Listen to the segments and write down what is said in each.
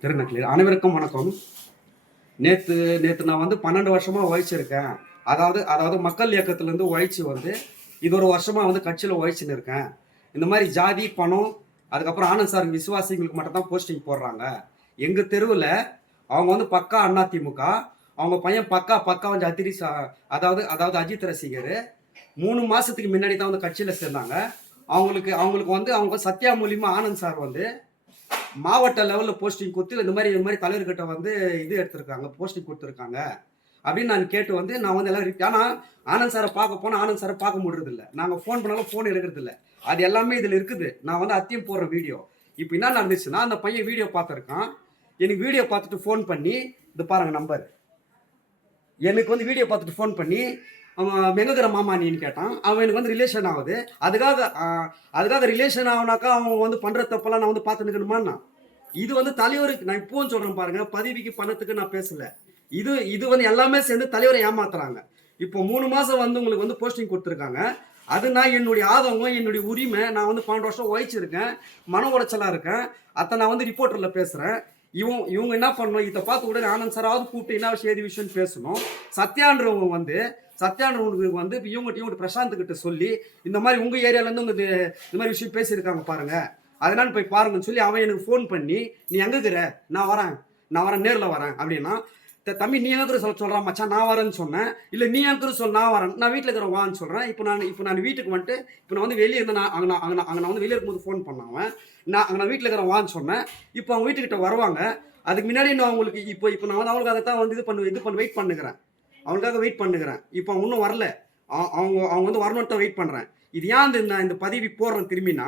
திருநெல்வேலி அனைவருக்கும் வணக்கம். நேற்று நேற்று நான் வந்து 12 வருஷமாக உழைச்சிருக்கேன். அதாவது மக்கள் இயக்கத்துலேருந்து உழைச்சி வந்து இது ஒரு வருஷமாக வந்து கட்சியில் உழைச்சின்னு இருக்கேன். இந்த மாதிரி ஜாதி பணம் அதுக்கப்புறம் ஆனந்த் சார் விசுவாசிகளுக்கு மட்டும் தான் போஸ்டிங் போடுறாங்க. எங்கள் தெருவில் அவங்க வந்து பக்கா அதிமுக, அவங்க பையன் பக்கா வந்து அதாவது அஜித் ரசிகர். 3 மாதத்துக்கு முன்னாடி தான் வந்து கட்சியில் சேர்ந்தாங்க. அவங்களுக்கு வந்து அவங்க சத்யா மூலியமா ஆனந்த் சார் வந்து மாவட்ட லெவலில் போஸ்டிங் கொடுத்து இந்த மாதிரி தலைவர்கிட்ட வந்து இது எடுத்திருக்காங்க, போஸ்டிங் கொடுத்துருக்காங்க அப்படின்னு நான் கேட்டு வந்து நான் வந்து எல்லாம். ஆனால் ஆனந்த் சாரை பார்க்க போனால் ஆனந்த் சாரை பார்க்க முடியறதில்ல. நாங்கள் ஃபோன் பண்ணாலும் ஃபோன் எடுக்கிறதில்ல. அது எல்லாமே இதில் இருக்குது. நான் வந்து அத்தியம் போடுற வீடியோ. இப்போ என்ன நடந்துச்சுன்னா, அந்த பையன் வீடியோ பார்த்துருக்கான். எனக்கு வீடியோ பார்த்துட்டு ஃபோன் பண்ணி, இது பாருங்க நம்பர், எனக்கு வந்து வீடியோ பார்த்துட்டு ஃபோன் பண்ணி அவன் எங்கக்கிற மாமா நீன்னு கேட்டான். அவன் எனக்கு வந்து ரிலேஷன் ஆகுது. அதுக்காக ரிலேஷன் ஆகுனாக்கா அவன் வந்து பண்ணுற தப்பெல்லாம் நான் வந்து பார்த்து நிற்கணுமான்னா, இது வந்து தலைவருக்கு நான் இப்போவும் சொல்கிறேன் பாருங்க, பதவிக்கு பணத்துக்கு நான் பேசலை. இது வந்து எல்லாமே சேர்ந்து தலைவரை ஏமாத்துறாங்க. இப்போ 3 மாதம் வந்து உங்களுக்கு வந்து போஸ்டிங் கொடுத்துருக்காங்க. அது நான் என்னுடைய ஆதங்கம், என்னுடைய உரிமை. நான் வந்து 12 வருஷம் உழைச்சிருக்கேன், மன உடைச்சலாக இருக்கேன். அதை நான் வந்து ரிப்போர்ட்டரில் பேசுகிறேன். இவங்க என்ன பண்ணணும், இதை பார்த்து உடனே ஆனந்த் சாராவது கூப்பிட்டு என்ன விஷயம் பேசணும். சத்யான்றவங்களுக்கு வந்து இவங்க பிரசாந்த் கிட்ட சொல்லி இந்த மாதிரி உங்கள் ஏரியாவிலேருந்து இந்த மாதிரி விஷயம் பேசியிருக்காங்க பாருங்க, அதனால போய் பாருங்கன்னு சொல்லி அவன் எனக்கு ஃபோன் பண்ணி, நீ எங்கேக்கிற, நான் வரேன் நேரில் வரேன் அப்படின்னா, தம்பி நீ எங்கே சொல்கிறான் மச்சான், நான் வரேன்னு சொன்னேன். இல்லை நீ எங்கே சொல், நான் வரேன், நான் வீட்டில் இருக்கிற வான்னு சொல்கிறேன். இப்போ நான் வீட்டுக்கு வந்துட்டு இப்போ நான் வந்து வெளியே இருந்து நான் வந்து வெளியே இருக்கும்போது ஃபோன் பண்ணாவன், நான் வீட்டில் இருக்கிற வான்னு சொன்னேன். இப்போ அவங்க வீட்டுக்கிட்ட வருவாங்க. அதுக்கு முன்னாடி நான் அவங்களுக்கு இப்போ நான் வந்து அவங்களுக்கு அதை தான் வந்து இது பண்ணி வெயிட் பண்ணுகிறேன். அவங்களுக்காக வெயிட் பண்ணுகிறேன். இப்போ அவங்க இன்னும் வரல. அவங்க வந்து வரணும்னு தான் வெயிட் பண்ணுறேன். இது ஏன் இந்த பதவி போடுறேன் திரும்பினா,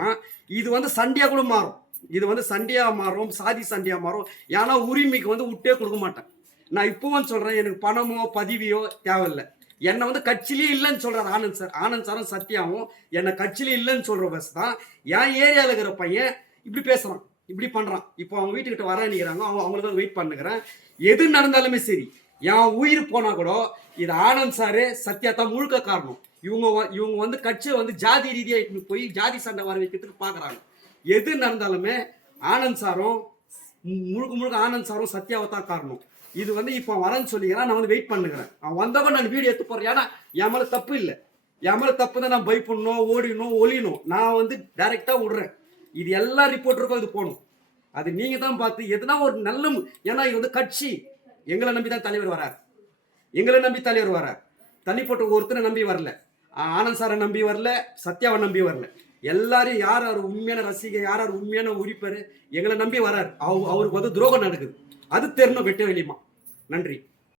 இது வந்து சண்டையாக கூட மாறும். இது வந்து சண்டையாக மாறும், சாதி சண்டையாக மாறும். ஏன்னா உரிமைக்கு வந்து விட்டே கொடுக்க மாட்டேன். நான் இப்போவும் சொல்கிறேன், எனக்கு பணமோ பதவியோ தேவையில்லை. என்னை வந்து கட்சியிலே இல்லைன்னு சொல்கிறார் ஆனந்த் சாரும் சத்யாவும் என்னை கட்சியிலே இல்லைன்னு சொல்கிற பஸ் தான். என் ஏரியாவில் இருக்கிற பையன் இப்படி பேசுகிறான், இப்படி பண்ணுறான். இப்போ அவங்க வீட்டுக்கிட்ட வர நிற்கிறாங்க, அவங்களுக்கு வெயிட் பண்ணுகிறேன். எது நடந்தாலுமே சரி, என் உயிர் போனால் கூட இது ஆனந்த் சாரு சத்யா தான் முழுக்க காரணம். இவங்க வந்து கட்சியை வந்து ஜாதி ரீதியாக போய் ஜாதி சண்டை வர வைக்கிறதுக்கு பார்க்குறாங்க. எது நடந்தாலுமே ஆனந்த் சாரும் முழுக்க ஆனந்த் சாரும் சத்யாவை தான் காரணம். இது வந்து இப்போ வரேன்னு சொல்லிக்கிறேன். நான் வந்து வெயிட் பண்ணுகிறேன். அவன் வந்தவன் நான் வீடியோ எடுத்து போடுறேன். ஏன்னா என் மேலே தப்பு இல்லை. என் மேலே தப்பு தான். நான் பயப்படணும், ஓடிடணும், ஒளியணும். நான் வந்து டைரெக்டாக விடுறேன். இது எல்லா ரிப்போர்ட்டருக்கும் இது போகணும். அது நீங்கள் தான் பார்த்து எதுனா ஒரு நல்ல, ஏன்னா இது வந்து கட்சி எங்களை நம்பி தான் தலைவர் வரார். தனிப்பட்ட ஒருத்தரை நம்பி வரல. ஆனந்த் சாரை நம்பி வரல, சத்யாவை நம்பி வரல. எல்லாரும் யார் உண்மையான ரசிகர், யார் உண்மையான உறுப்பினர் எங்களை நம்பி வரார். அவருக்கு வந்து துரோகம் நடக்குது. அது தெரியணும் வெட்ட வெளியுமா. நன்றி.